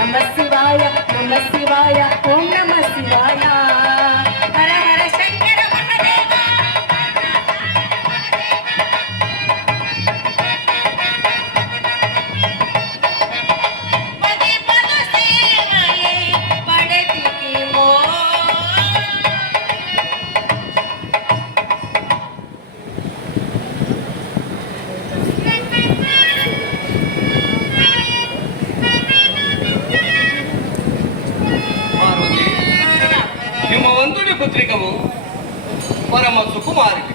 నమః శివాయ నమః శివాయ ఓం నమః శివాయ హర హర శంకర మహాదేవ పదే పద సేవయే పడతికి మో పుత్రికము పరమ సుకుమారికి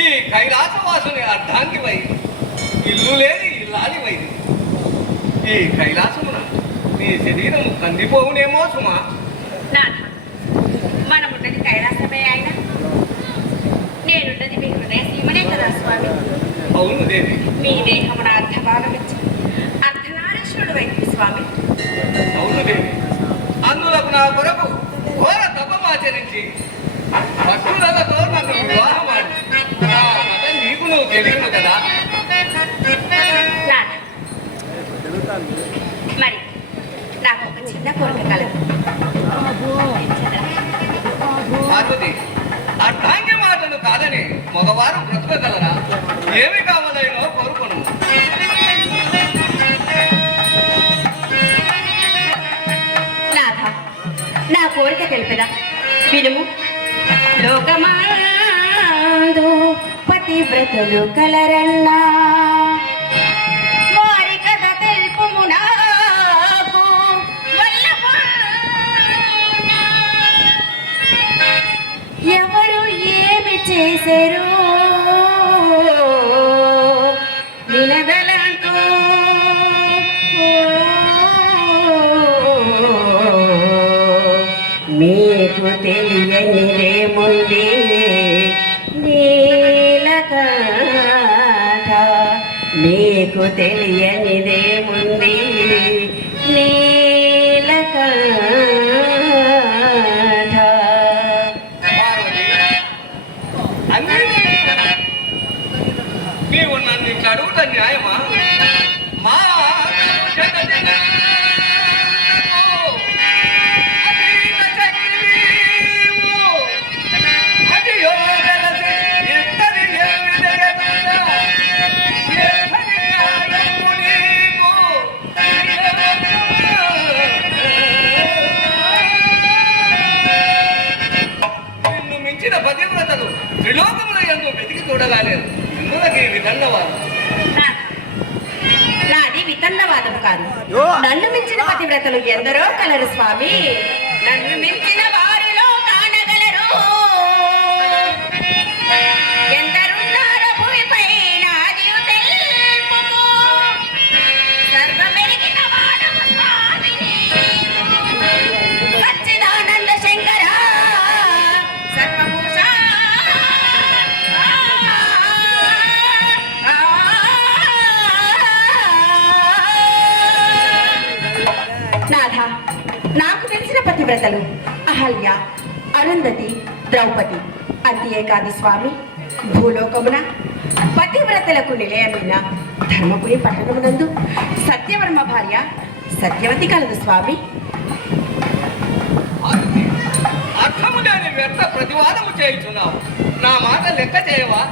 ఈ కైలాసవాసుని అర్ధాంగివై ఇల్లు లేని ఇల్లాలివై ఈ కైలాసమున నీ శరీరము కందిపోవునేమో సుమా. మనమున్నది కైలాసమే అయినా నేనున్నది మీ హృదయ సీమనే కదా స్వామి. అవును దేవి. మీ దేహమున అర్ధభాగం ఇచ్చి అర్ధనారీశ్వరుడు వైద్య స్వామి. అవును దేవి. అందులకు నా కొరకు ఘోర తపమాచరించి భక్తులతో నన్ను వివాహమాడు. నా కథ నీకు నువ్వు తెలియను కదా. మరి నాకు ఒక చిన్న కోరిక కలదు. పార్వతి, అర్థాంగి మాటలు కాదని మగవారు బ్రతకగలరా? ఏమి కావాలనో కోరుకోను. నాథ, నా కోరిక తెలిపదా వినుము. లోకమాందు పతివ్రతలు కలరన్నా వారి కథ తెలుపుము నాకు వల్లభానా. ఎవరు ఏమి చేశారు వినదలంటూ మీకు తెలియనిదేముంది నీలకంఠ, మీకు తెలియనిదేముంది నీలకంఠ. నీవు నన్ను అడుగుట న్యాయమా? మా పతివ్రతలు త్రిలోకముల యందు వెతికి చూడగాలేదు. ఇందులకి వితండవాదం. నాది వితండవాదం కాదు. నన్ను మించిన పతివ్రతలు ఎందరో కలరు స్వామి. నన్ను మించిన వారిలో కానగలరు ఎందరున్నారో భూమిపై నాదియు తెలుపుము. సర్వమెరిగిన వాడము స్వామి సచ్చిదానంద శంకర సర్వభూష. నాథ, నాకు తెలిసిన పతివ్రతలు అహల్య, అరుంధతి, ద్రౌపది. అంతే కాదు స్వామి, భూలోకమున పతివ్రతలకు నిలయమైన ధర్మపురి పట్టణమునందు సత్యవర్మ భార్య సత్యవతి కలదు స్వామి. అర్థము లేని వ్యర్థ ప్రతివాదము చేయుచున్నావు. నా మాట లెక్క చేయవా?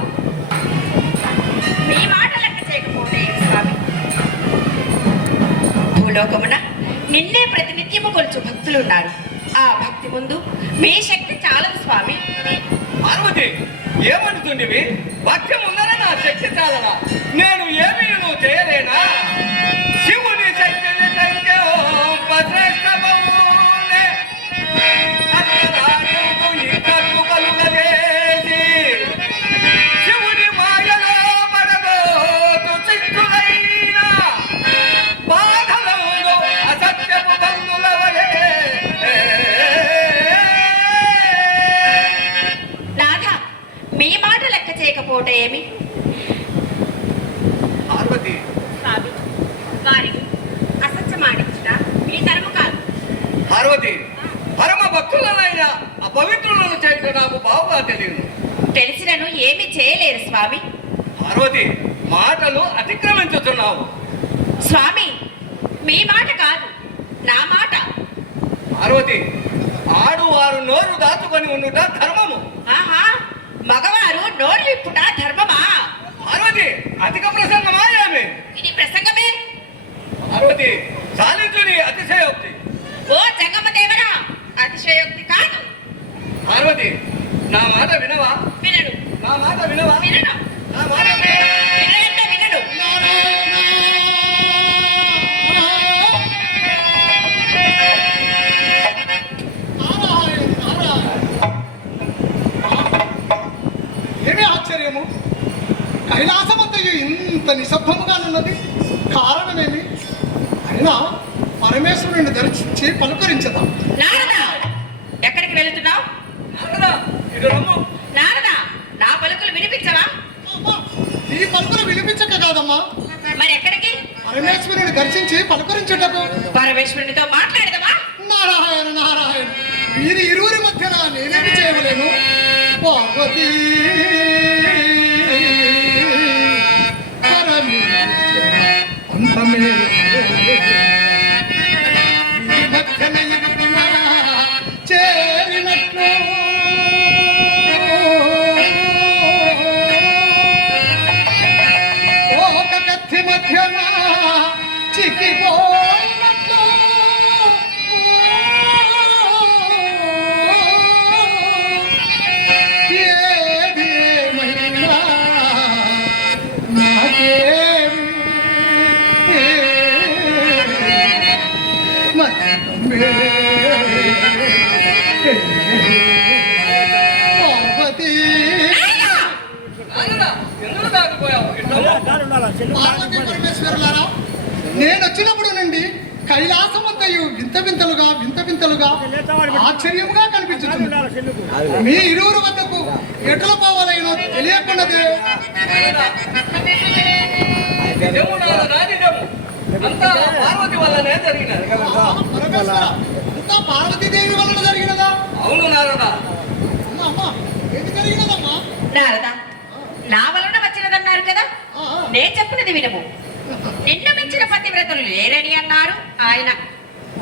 మీ మాట లెక్క చేయకపోతే స్వామి, భూలోకమున నిన్నే ప్రతినిత్యము కొలుచు భక్తులున్నారు. ఆ భక్తి ముందు మీ శక్తి చాలదు స్వామి. పార్వతి, ఏమంటుండివి? భక్తి ముందర నా శక్తి చాలనా? నేను ఏమి నువ్వు చేయలేనా? శివుని శక్తిని శక్తి శివుని మాయలో పడబోతు చిక్కులైన బాధలలో అసత్యపు బంధులవలే. నాథ, మీ మాట లెక్క చేయకపోతే ఏమి? పార్వతి, స్వామి, వారిని అసత్యమాడించిన మీ తరము కాదు. పార్వతి, పరమ భక్తులనైన అపవిత్రులను చేయడం నాకు బావుగా తెలియదు. తెలిసినను ఏమి చేయలేరు స్వామి. పార్వతి, మాటలు అతిక్రమించుతున్నావు. స్వామి, మీ మాట కాదు, నా మాట. పార్వతి, ఆడువారు నోరు దాచుకొని ఉండుట ధర్మము. ఆహా, మగవారు నోరు విప్పుట ధర్మమా? పార్వతి, అధిక ప్రసంగమా ఏమి? ఇది ప్రసంగమే. పార్వతి, చాలించుని అతిశయోక్తి. ఓ జంగమ దేవరా, అతిశయోక్తి కాదు. పార్వతి, నా మాట వినవా? వినడు. నా మాట వినవా? వినను. నా మాట వినవా? వినడంటే వినడు. ఏమి ఆశ్చర్యము! కైలాసమంతయు ఇంత నిశ్శబ్దముగానున్నది, కారణమేమి? అయినా పరమేశ్వరుని దర్శించి పలుకరించదా? నారదా, ఎక్కడికి వెళుతున్నావు? నారదా, ఇటు రమ్ము. నారదా, నా పలుకులు వినిపించవా? అమ్మా, ఈ పలుకులు వినిపించక కాదమ్మా, మరి ఎక్కడికి? పరమేశ్వరుని దర్శించి పలుకరించుటకు. పరమేశ్వరునితో మాట్లాడదవా? నారాయణ నారాయణ, వీరి ఇరువురి మధ్యన నేనేమి చేయలేను. పార్వతీ అంతమే మధ్యన ఇరుకున చేరినట్లు ఒక కత్తి మధ్యన చిక్కిపోయినట్లు ఏది ఏమైనా నాకేమి మధ్యమే పార్వతీ. నారదా, ఎందుకు తాగిపోయావు? ఇటు రమ్ము. పార్వతీ పరమేశ్వరులారా, నేను వచ్చినప్పుడు నుండి కైలాసమంతయు వింత వింతలుగా ఆశ్చర్యముగా కనిపించుతుంది. మీ ఇరువురు వద్దకు ఎట్లా పోవాలైనో తెలియకున్నదే. నారదా, నిజము నారదా, నిజము. అంతా పార్వతి వల్లనే జరిగినది. పరమేశ్వర, అంతా పార్వతీదేవి వలన జరిగినదా? అవును నారదా. అమ్మా, ఏది జరిగినదమ్మా? నారదా, నా వలన వచ్చినదన్నారు కదా, నేను చెప్పినది వినము. నిన్ను మించిన పతివ్రతలు లేరని అన్నారు ఆయన,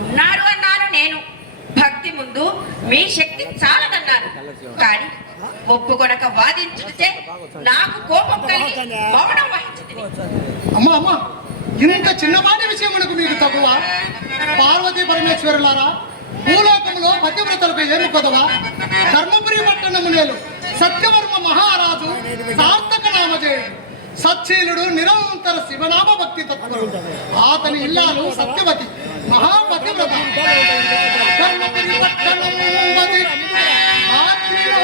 ఉన్నారు అన్నాను నేను. భక్తి ముందు మీ శక్తి చాలదన్నాను. కానీ ఒప్పుకొనక వాదించుతే నాకు కోపం కలిగి మౌనం వహించింది. అమ్మా, ఇంత చిన్నపాటి విషయమునకు మీకు తగువ? పార్వతీ పరమేశ్వరులారా, భూలోకంలో పతివ్రతలకు ఏమి కొదవా? ధర్మపురి పట్టణము నేలు సత్యవర్మ మహారాజు సార్థక నామజేయుడు, సచ్చీలుడు, నిరంతర శివనామ భక్తి తత్పరుడు. అతని ఇల్లాలు సత్యవతి, మహాపతివ్రత. ధర్మపురి పట్టణము వది ఆత్రిలో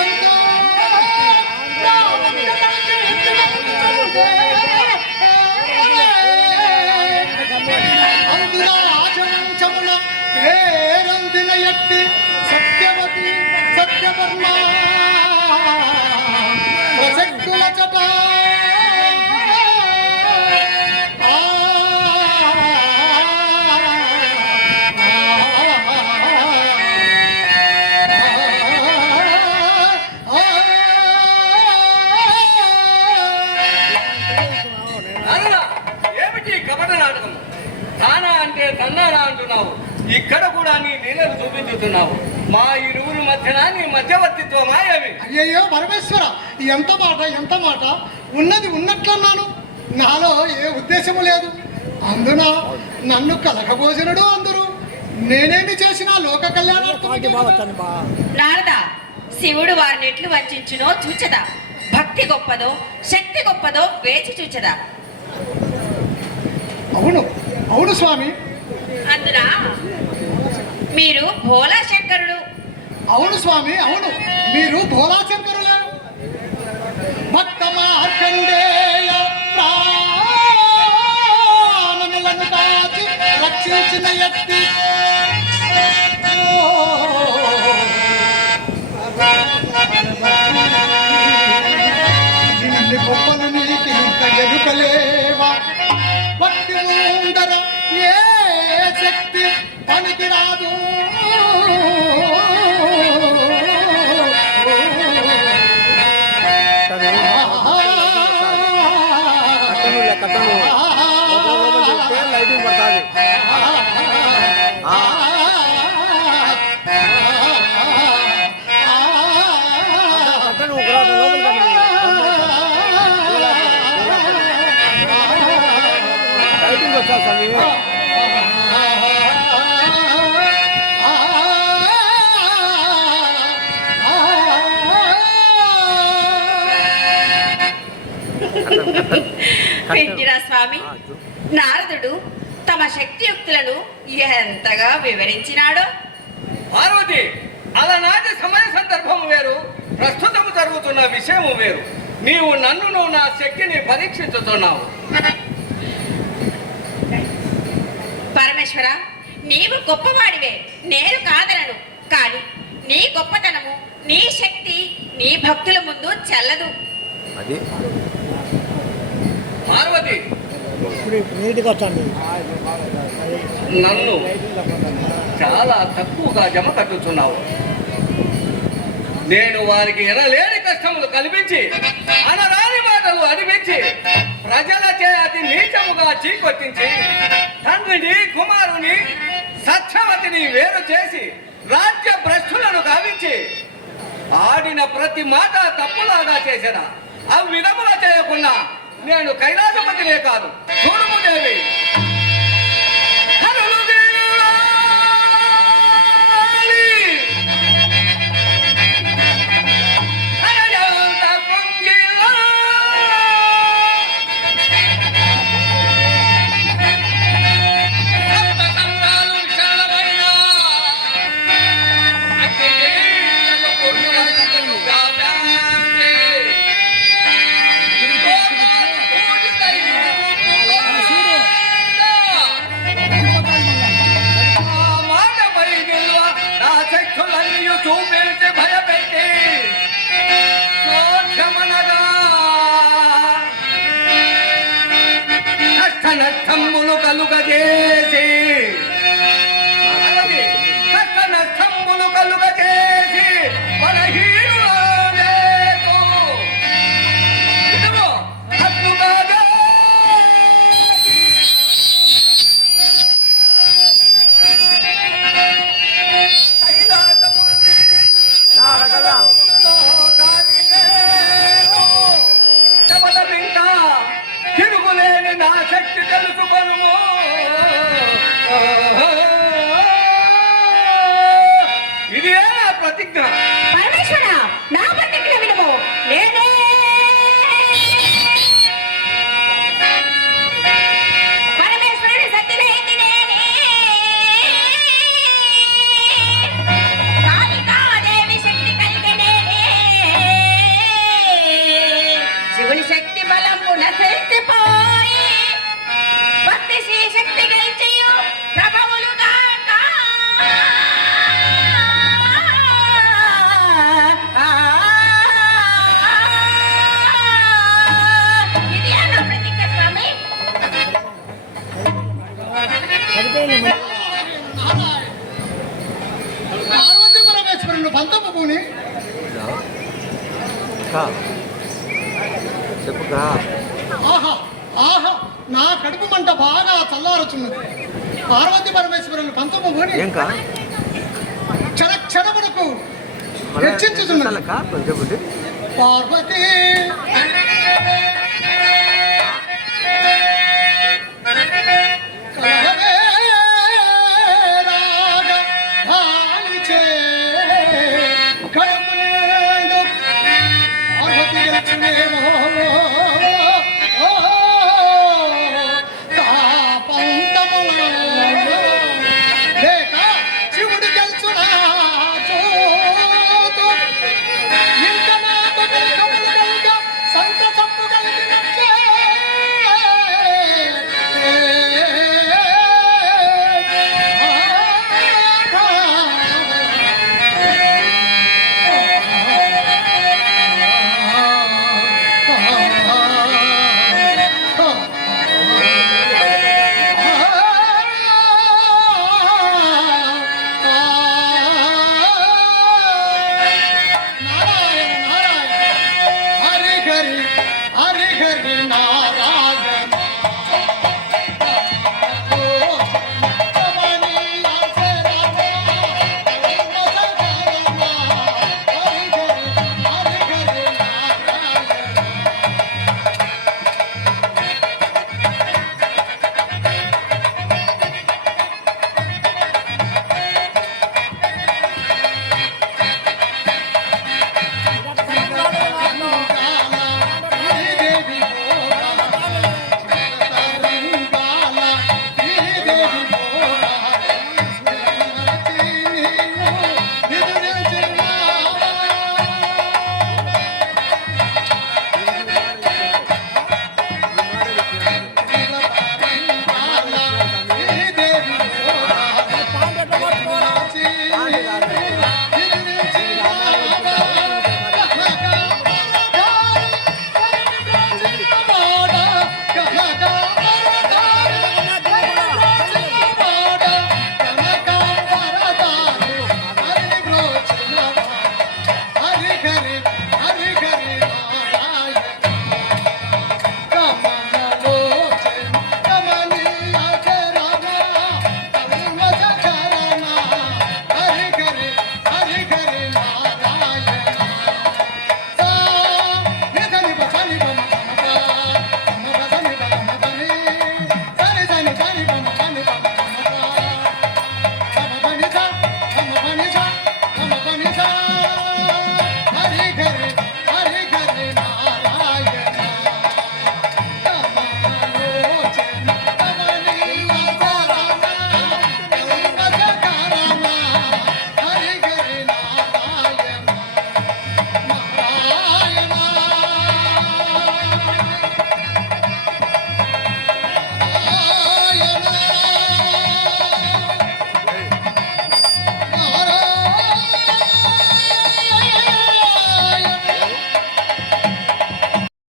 ఎంతో అందులో ఆచరించమున పేరందిన ఎట్టి సత్యవతి సత్యవర్మ ప్రసక్తుల చట నారదా, ఏమిటి కపట నాటకం? తానా అంటే తన్నానా అంటున్నావు. ఇక్కడ కూడా నీ లీలలు చూపించుతున్నావు. మా ఇరువురు మధ్యన నీ మధ్యవర్తిత్వమా ఏమి? అయ్యయ్యో పరమేశ్వర, ఎంత మాట! ఉన్నది ఉన్నట్లన్నాను. నాలో ఏ ఉద్దేశము లేదు. అందున నన్ను కలకభోజనుడు అందరూ. నేనేమి చేసినా లోక కళ్యాణార్థం. నారదా, శివుడు వారిని ఎట్లు వంచునో చూచదా? భక్తి గొప్పదో శక్తి గొప్పదో వేచి చూచదా? అవును స్వామి. అందున మీరు భోలా శంకరుడు. అవును స్వామి, అవును, మీరు భోలాశంకరులే. భక్త మార్కండేయ ప్రాణములను కాచి రక్షించిన ఎత్తి ఇన్ని గొప్పలు నీకు ఇంత ఎరుకలేవా? భక్తి ముందర ఏ శక్తి పనికి రాదు. పెట్టిరా స్వామి. నారదుడు తమ శక్తియుక్తులను ఎంతగా వివరించినాడో. పార్వతి, అలనాటి సమయ సందర్భము వేరు, ప్రస్తుతం జరుగుతున్న విషయము వేరు. నీవు నన్ను నా శక్తిని పరీక్షించుతున్నావు. పరమేశ్వర, నీవు గొప్పవాడివే, నేను కాదనను. కానీ నీ గొప్పతనము, నీ శక్తి నీ భక్తుల ముందు చెల్లదు. పార్వతి, నన్ను చాలా తక్కువగా జమ కట్టుతున్నావు. నేను వారికి ఎనలేని కష్టములు కల్పించి, అనరాని మాటలు అనిపించి, ప్రజలచే అతి నీచముగా చీకొట్టించి, తండ్రిని కుమారుని సత్యవతిని వేరు చేసి రాజ్య భ్రష్టులను గావించి, ఆడిన ప్రతి మాట తప్పులాగా చేసిన ఆ విధములా చేయకుండా నేను కైలాసపతినే కాదు, చూడుము దేవి. చూపించి భయపెట్టి సోక్షమనగా కష్ట నష్టములు కలుగజేసి, కష్ట నష్టములు కలుగజేసి బలహీనులనేతో ఇదిగో అట్లుగాగా తిరుగులేని నా శక్తి తెలుసుకొను. ఇది నా ప్రతిజ్ఞ. పరమేశ్వర, నా ప్రతిజ్ఞ వినుము. నేనే పరమేశ్వరుని సత్యమేంది, నేనే కాళికాదేవి శక్తి కలిగి, నేనే శివుని శక్తి బలమున శక్తిపోయి భక్తి శ్రీ శక్తి గెలిచియు ప్రభవులుగా ఇది నా ప్రతిజ్ఞ స్వామి. పార్వతీ పరమేశ్వరులు పంతము పూని ఆహా ఆహా, నా కడుపు మంట బాగా చల్లారుచున్నది. పార్వతీ పరమేశ్వరులు పంతము పూని క్షణ క్షణమునకు హెచ్చించుతున్నది. పార్వతీ